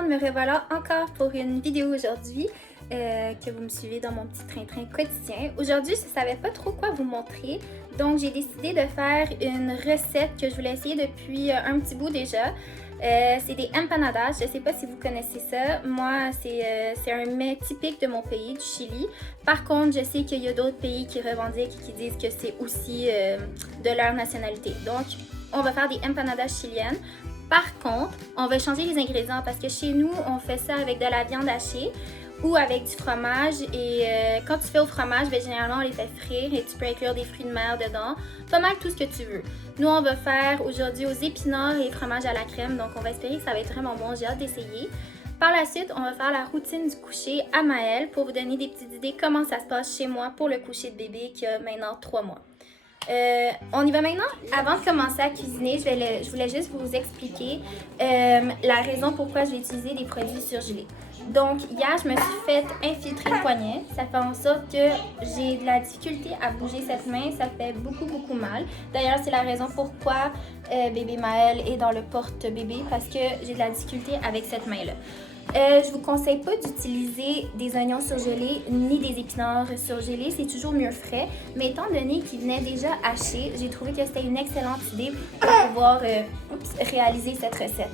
monde, me revoilà encore pour une vidéo aujourd'hui que vous me suivez dans mon petit train-train quotidien. Aujourd'hui, je ne savais pas trop quoi vous montrer, donc j'ai décidé de faire une recette que je voulais essayer depuis un petit bout déjà. C'est des empanadas, je ne sais pas si vous connaissez ça. Moi, c'est un mets typique de mon pays, du Chili. Par contre, je sais qu'il y a d'autres pays qui revendiquent et qui disent que c'est aussi de leur nationalité. Donc, on va faire des empanadas chiliennes. Par contre, on va changer les ingrédients parce que chez nous, on fait ça avec de la viande hachée ou avec du fromage. Et quand tu fais au fromage, généralement, on les fait frire et tu peux inclure des fruits de mer dedans. Pas mal tout ce que tu veux. Nous, on va faire aujourd'hui aux épinards et fromage à la crème. Donc, on va espérer que ça va être vraiment bon. J'ai hâte d'essayer. Par la suite, on va faire la routine du coucher à Maëlle pour vous donner des petites idées comment ça se passe chez moi pour le coucher de bébé qui a maintenant 3 mois. On y va maintenant? Avant de commencer à cuisiner, je voulais juste vous expliquer la raison pourquoi je vais utiliser des produits surgelés. Donc, hier, je me suis fait infiltrer le poignet. Ça fait en sorte que j'ai de la difficulté à bouger cette main. Ça fait beaucoup mal. D'ailleurs, c'est la raison pourquoi bébé Maëlle est dans le porte-bébé parce que j'ai de la difficulté avec cette main-là. Je vous conseille pas d'utiliser des oignons surgelés ni des épinards surgelés, c'est toujours mieux frais. Mais étant donné qu'ils venaient déjà hachés, j'ai trouvé que c'était une excellente idée pour pouvoir réaliser cette recette.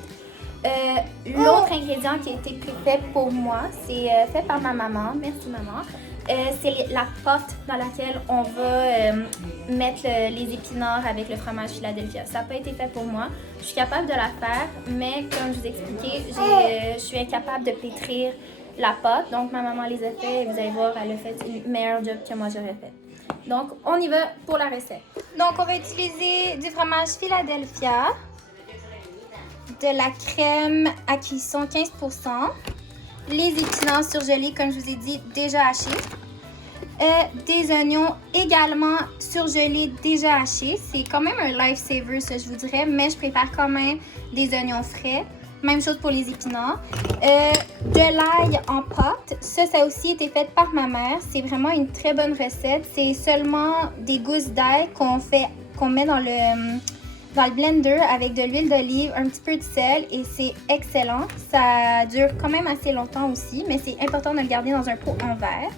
L'autre ingrédient qui a été fait pour moi, c'est fait par ma maman. Merci maman. C'est la pâte dans laquelle on va mettre les épinards avec le fromage Philadelphia. Ça n'a pas été fait pour moi. Je suis capable de la faire, mais comme je vous expliquais, je suis incapable de pétrir la pâte. Donc ma maman les a fait et vous allez voir, elle a fait une meilleure job que moi j'aurais fait. Donc on y va pour la recette. Donc on va utiliser du fromage Philadelphia, de la crème à cuisson 15%, les épinards surgelés comme je vous ai dit déjà hachés, des oignons également surgelés déjà hachés. C'est quand même un lifesaver ça je vous dirais, mais je prépare quand même des oignons frais. Même chose pour les épinards. De l'ail en pâte, ça a aussi été fait par ma mère. C'est vraiment une très bonne recette. C'est seulement des gousses d'ail qu'on met dans le blender avec de l'huile d'olive, un petit peu de sel et c'est excellent. Ça dure quand même assez longtemps aussi, mais c'est important de le garder dans un pot en verre.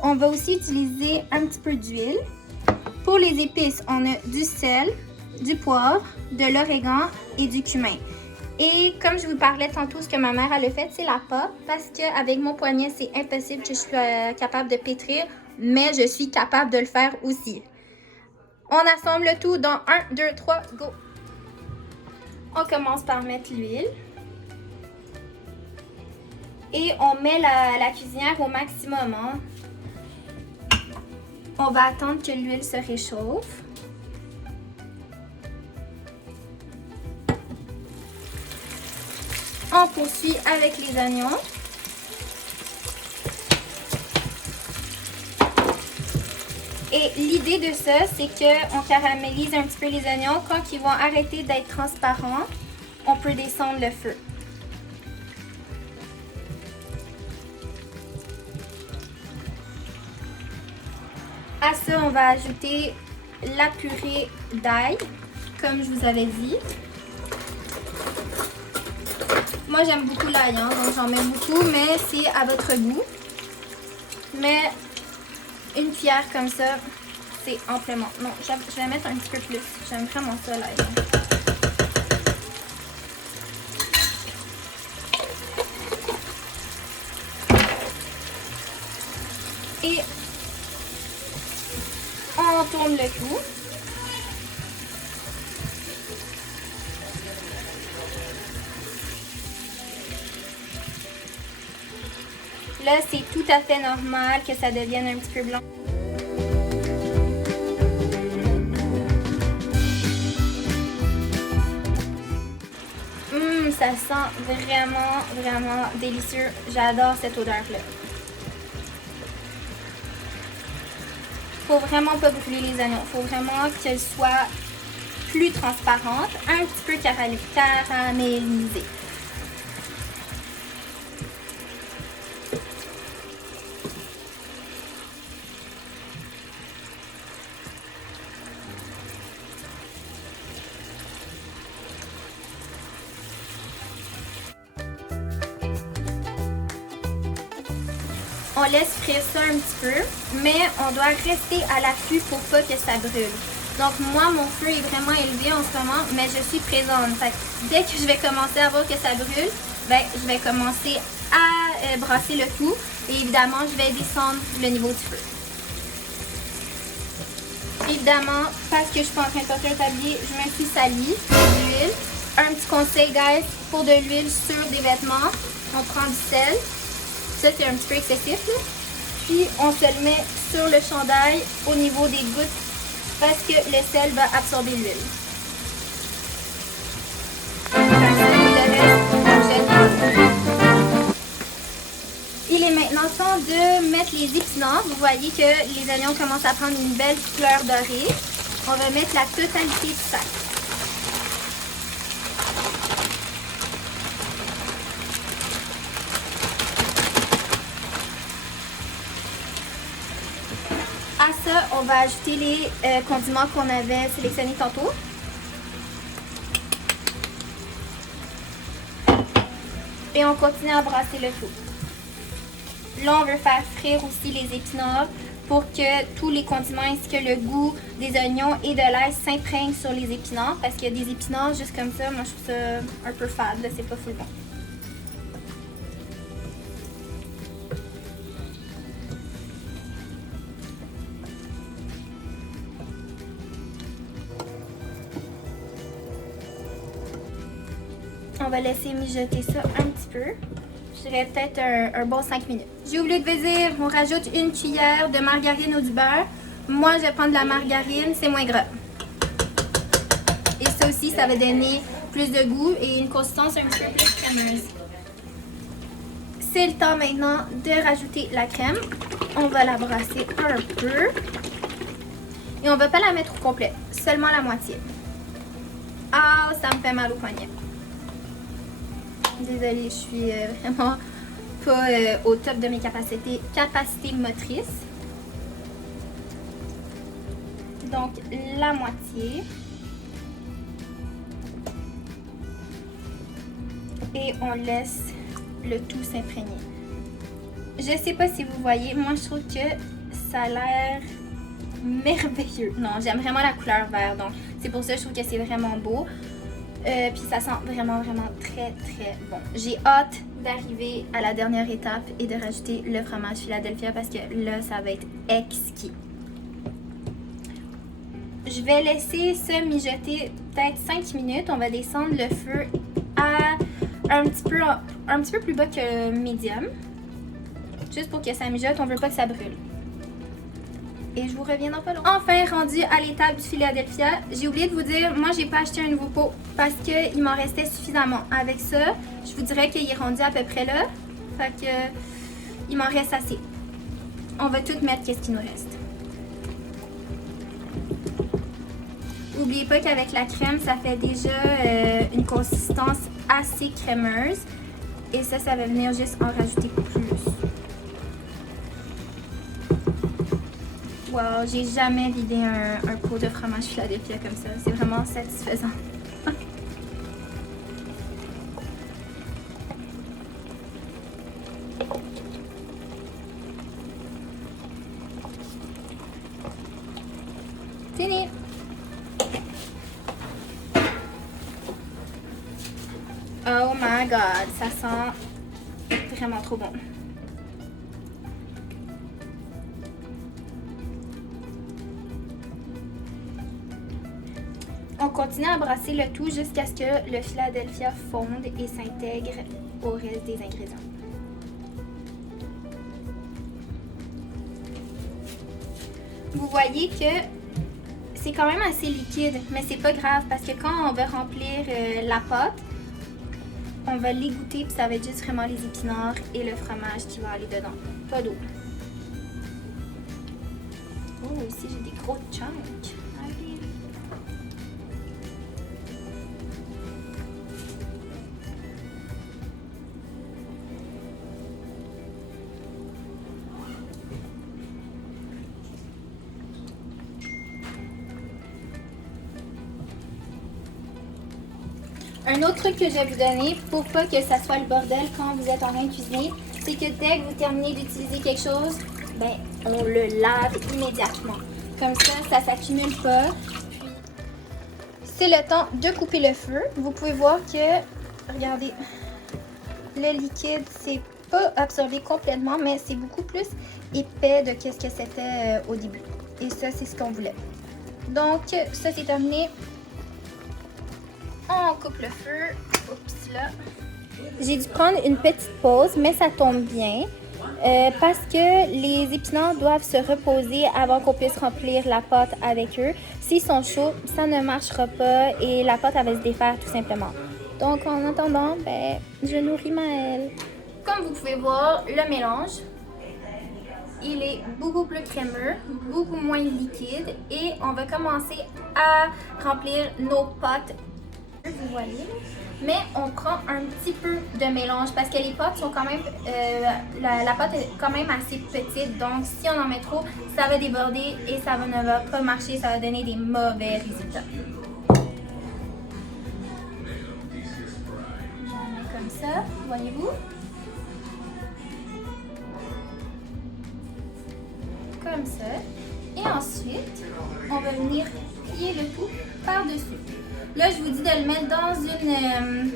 On va aussi utiliser un petit peu d'huile. Pour les épices, on a du sel, du poivre, de l'origan et du cumin. Et comme je vous parlais tantôt, ce que ma mère elle a fait, c'est la pâte parce qu'avec mon poignet, c'est impossible que je sois capable de pétrir, mais je suis capable de le faire aussi. On assemble le tout dans 1, 2, 3, go! On commence par mettre l'huile. Et on met la cuisinière au maximum. Hein. On va attendre que l'huile se réchauffe. On poursuit avec les oignons. Et l'idée de ça, c'est qu'on caramélise un petit peu les oignons. Quand ils vont arrêter d'être transparents, on peut descendre le feu. À ça, on va ajouter la purée d'ail, comme je vous avais dit. Moi, j'aime beaucoup l'ail, hein, donc j'en mets beaucoup, mais c'est à votre goût. Mais une cuillère comme ça, c'est amplement. Non, je vais mettre un petit peu plus. J'aime vraiment ça, l'ail. Et on tourne le tout. Là, c'est tout à fait normal que ça devienne un petit peu blanc. Ça sent vraiment délicieux. J'adore cette odeur-là. Faut vraiment pas brûler les oignons. Faut vraiment qu'elles soient plus transparentes, un petit peu caramélisées. laisse frire ça un petit peu, mais on doit rester à l'affût pour pas que ça brûle. Donc moi, mon feu est vraiment élevé en ce moment, mais je suis présente. Fait que dès que je vais commencer à voir que ça brûle, ben, je vais commencer à brasser le tout. Et évidemment, je vais descendre le niveau du feu. Évidemment, parce que je suis pas en train de porter un tablier, je me suis salie de l'huile. Un petit conseil, guys, pour de l'huile sur des vêtements, on prend du sel. Ça, c'est un petit peu excessif, là. Puis, on se le met sur le chandail au niveau des gouttes parce que le sel va absorber l'huile. Il est maintenant temps de mettre les épinards. Vous voyez que les oignons commencent à prendre une belle couleur dorée. On va mettre la totalité du sac. À ça, on va ajouter les condiments qu'on avait sélectionnés tantôt. Et on continue à brasser le tout. Là, on veut faire frire aussi les épinards pour que tous les condiments ainsi que le goût des oignons et de l'ail s'imprègnent sur les épinards. Parce qu'il y a des épinards juste comme ça, moi je trouve ça un peu fade, là, c'est pas full bon. On va laisser mijoter ça un petit peu. Je dirais peut-être un bon 5 minutes. J'ai oublié de vous dire, on rajoute une cuillère de margarine ou du beurre. Moi, je vais prendre de la margarine, c'est moins gras. Et ça aussi, ça va donner plus de goût et une consistance un petit peu plus crémeuse. C'est le temps maintenant de rajouter la crème. On va la brasser un peu. Et on ne va pas la mettre au complet, seulement la moitié. Ah, ça me fait mal au poignet. Désolée, je suis vraiment pas au top de mes capacités motrices. Donc, la moitié. Et on laisse le tout s'imprégner. Je sais pas si vous voyez, moi je trouve que ça a l'air merveilleux. Non, j'aime vraiment la couleur vert, donc c'est pour ça que je trouve que c'est vraiment beau. Puis ça sent vraiment très bon. J'ai hâte d'arriver à la dernière étape et de rajouter le fromage Philadelphia parce que là, ça va être exquis. Je vais laisser ça mijoter peut-être 5 minutes. On va descendre le feu à un petit peu plus bas que medium. Juste pour que ça mijote, on veut pas que ça brûle. Et je vous reviens dans pas longtemps. Enfin, rendu à l'étape du Philadelphia, j'ai oublié de vous dire, moi j'ai pas acheté un nouveau pot parce qu'il m'en restait suffisamment. Avec ça, je vous dirais qu'il est rendu à peu près là. Fait que il m'en reste assez. On va tout mettre qu'est-ce qu'il nous reste. N'oubliez pas qu'avec la crème, ça fait déjà une consistance assez crémeuse. Et ça va venir juste en rajouter plus. Wow, j'ai jamais vidé un pot de fromage Philadelphia comme ça. C'est vraiment satisfaisant. Fini! Oh my god, ça sent vraiment trop bon. On continue à brasser le tout jusqu'à ce que le Philadelphia fonde et s'intègre au reste des ingrédients. Vous voyez que c'est quand même assez liquide, mais c'est pas grave parce que quand on va remplir la pâte, on va l'égoutter puis ça va être juste vraiment les épinards et le fromage qui va aller dedans. Pas d'eau. Oh, ici j'ai des gros chunks. Allez. Un autre truc que je vais vous donner pour pas que ça soit le bordel quand vous êtes en train de cuisiner, c'est que dès que vous terminez d'utiliser quelque chose, ben, on le lave immédiatement. Comme ça s'accumule pas. C'est le temps de couper le feu. Vous pouvez voir que, regardez, le liquide, c'est pas absorbé complètement, mais c'est beaucoup plus épais de ce que c'était au début. Et ça, c'est ce qu'on voulait. Donc, ça, c'est terminé. On coupe le feu. Oups, là. J'ai dû prendre une petite pause, mais ça tombe bien. Parce que les épinards doivent se reposer avant qu'on puisse remplir la pâte avec eux. S'ils sont chauds, ça ne marchera pas et la pâte elle va se défaire tout simplement. Donc en attendant, ben, je nourris Maëlle. Comme vous pouvez voir, le mélange, il est beaucoup plus crémeux, beaucoup moins liquide et on va commencer à remplir nos pâtes. Vous voyez, mais on prend un petit peu de mélange parce que les pâtes sont quand même, la pâte est quand même assez petite, donc si on en met trop, ça va déborder et ça ne va pas marcher, ça va donner des mauvais résultats. On met comme ça, voyez-vous? Comme ça. Et ensuite, on va venir plier le tout par-dessus. Là, je vous dis de le mettre dans une...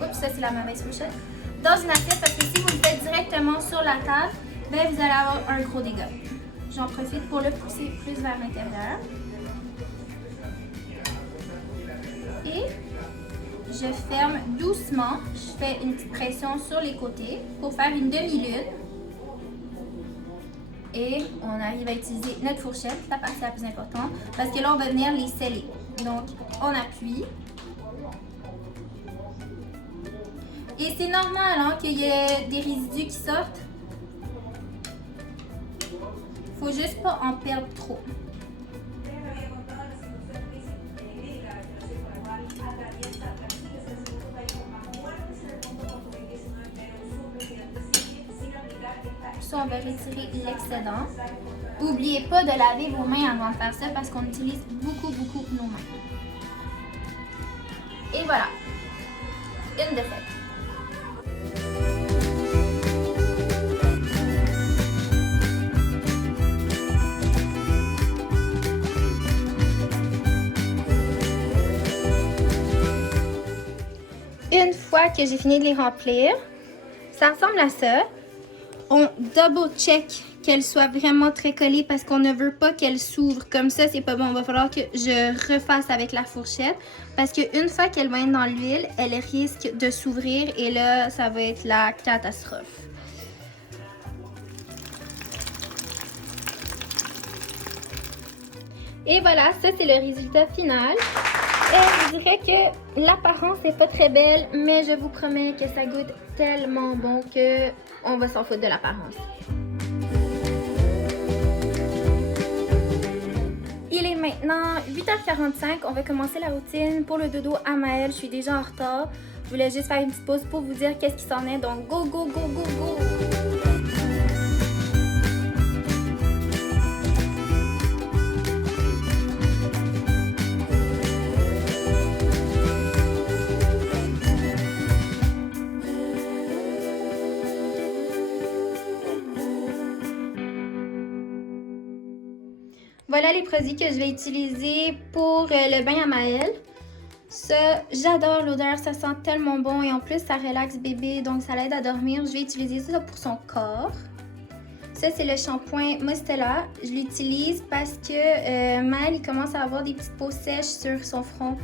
Oups, ça c'est la mauvaise fourchette. Dans une assiette parce que si vous le faites directement sur la table, ben, vous allez avoir un gros dégât. J'en profite pour le pousser plus vers l'intérieur. Et je ferme doucement. Je fais une petite pression sur les côtés pour faire une demi-lune. Et on arrive à utiliser notre fourchette, la partie la plus importante, parce que là, on va venir les sceller. Donc, on appuie. Et c'est normal hein, qu'il y ait des résidus qui sortent. Faut juste pas en perdre trop. Ça, on va retirer l'excédent. N'oubliez pas de laver vos mains avant de faire ça parce qu'on utilise beaucoup nos mains. Et voilà, une de faite. Une fois que j'ai fini de les remplir, ça ressemble à ça. On double check qu'elle soit vraiment très collée parce qu'on ne veut pas qu'elle s'ouvre. Comme ça, c'est pas bon. Il va falloir que je refasse avec la fourchette parce qu'une fois qu'elle va être dans l'huile, elle risque de s'ouvrir et là, ça va être la catastrophe. Et voilà, ça c'est le résultat final. Et je dirais que l'apparence n'est pas très belle, mais je vous promets que ça goûte tellement bon que on va s'en foutre de l'apparence. Il est maintenant 8h45, on va commencer la routine pour le dodo à Maëlle. Je suis déjà en retard. Je voulais juste faire une petite pause pour vous dire qu'est-ce qui s'en est. Donc go, go, go, go, go! Voilà les produits que je vais utiliser pour le bain à Maëlle. Ça, j'adore l'odeur, ça sent tellement bon et en plus ça relaxe bébé, donc ça l'aide à dormir. Je vais utiliser ça pour son corps. Ça, c'est le shampoing Mustela. Je l'utilise parce que Maëlle, il commence à avoir des petites peaux sèches sur son front,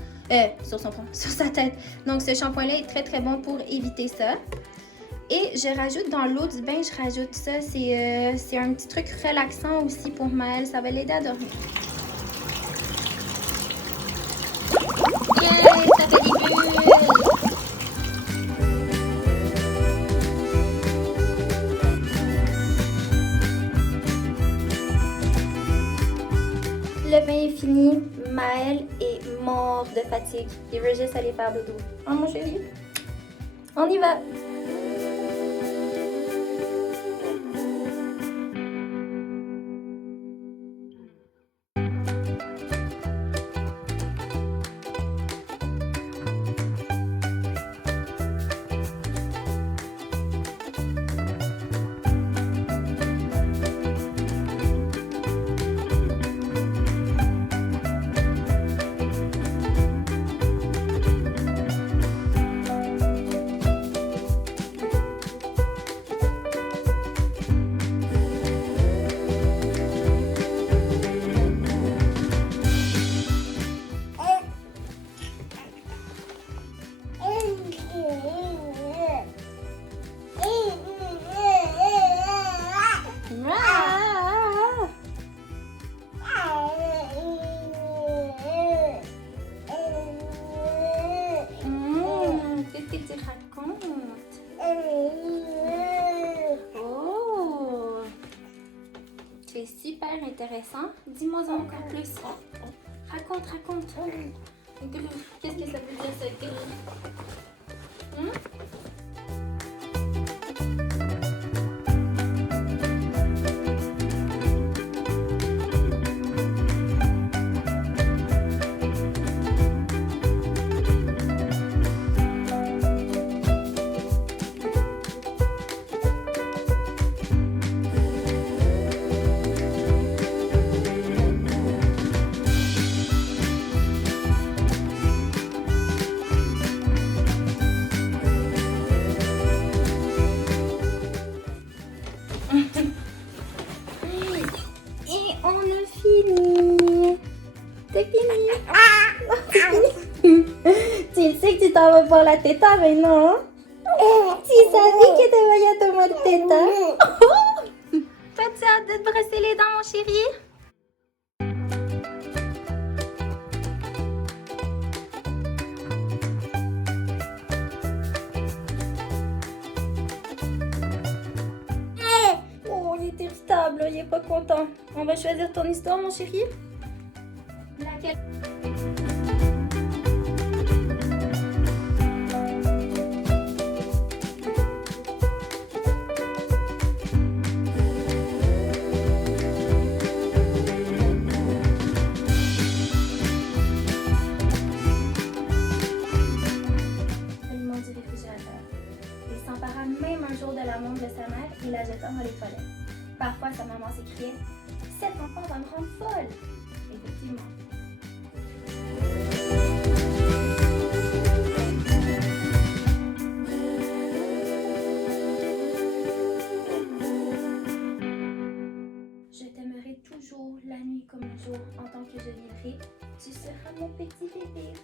sur sa tête. Donc ce shampoing-là est très très bon pour éviter ça. Et je rajoute dans l'eau du bain, je rajoute ça. C'est un petit truc relaxant aussi pour Maëlle. Ça va l'aider à dormir. Yeah, ça fait des bulles! Le bain est fini. Maëlle est mort de fatigue. Il veut juste aller faire dodo. Oh mon chéri, on y va! hein? Dis-moi encore plus. Raconte. Grrr. Qu'est-ce que ça veut dire, ça, grrr? Et on a fini. C'est fini. Tu sais que tu t'en vas voir la téta maintenant, hein? Tu savais que tu voyais ton mot de téta? T'as-tu hâte de te brosser les dents, mon chéri? Oh, il est irritable, il est pas content. On va choisir ton histoire, mon chéri? Laquelle? L'aliment du réfrigérateur. Il s'empara même un jour de la montre de sa mère et la jeta dans les toilettes. Parfois, sa maman s'écriait « Cet enfant va me rendre folle !» Effectivement. Je t'aimerai toujours la nuit comme le jour en tant que je vivrai. Tu seras mon petit bébé.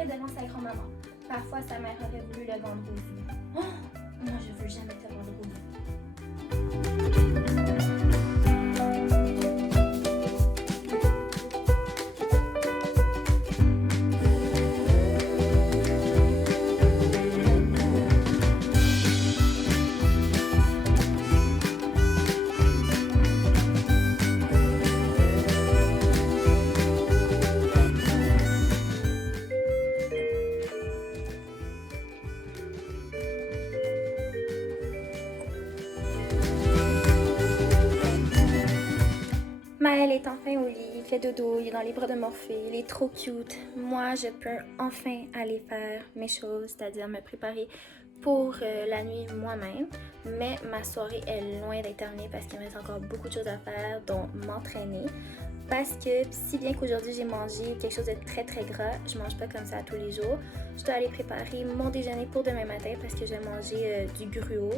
Devant sa grand-maman. Parfois, sa mère aurait voulu le vendre au zoo. Oh, moi, je veux jamais te vendre au zoo. Maël est enfin au lit, il fait dodo, il est dans les bras de Morphée, il est trop cute. Moi, je peux enfin aller faire mes choses, c'est-à-dire me préparer pour la nuit moi-même. Mais ma soirée est loin d'être terminée parce qu'il me reste encore beaucoup de choses à faire, dont m'entraîner. Parce que si bien qu'aujourd'hui j'ai mangé quelque chose de très gras, je mange pas comme ça tous les jours. Je dois aller préparer mon déjeuner pour demain matin parce que je vais manger du gruau.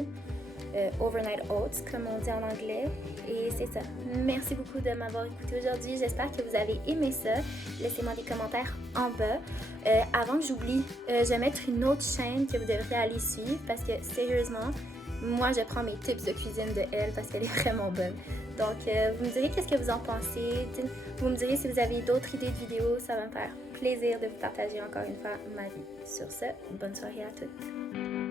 Overnight Oats, comme on dit en anglais. Et c'est ça. Merci beaucoup de m'avoir écouté aujourd'hui. J'espère que vous avez aimé ça. Laissez-moi des commentaires en bas. Avant que j'oublie, je vais mettre une autre chaîne que vous devriez aller suivre parce que sérieusement, moi je prends mes tips de cuisine de elle parce qu'elle est vraiment bonne. Donc, vous me direz qu'est-ce que vous en pensez. Vous me direz si vous avez d'autres idées de vidéos. Ça va me faire plaisir de vous partager encore une fois ma vie. Sur ce, bonne soirée à toutes.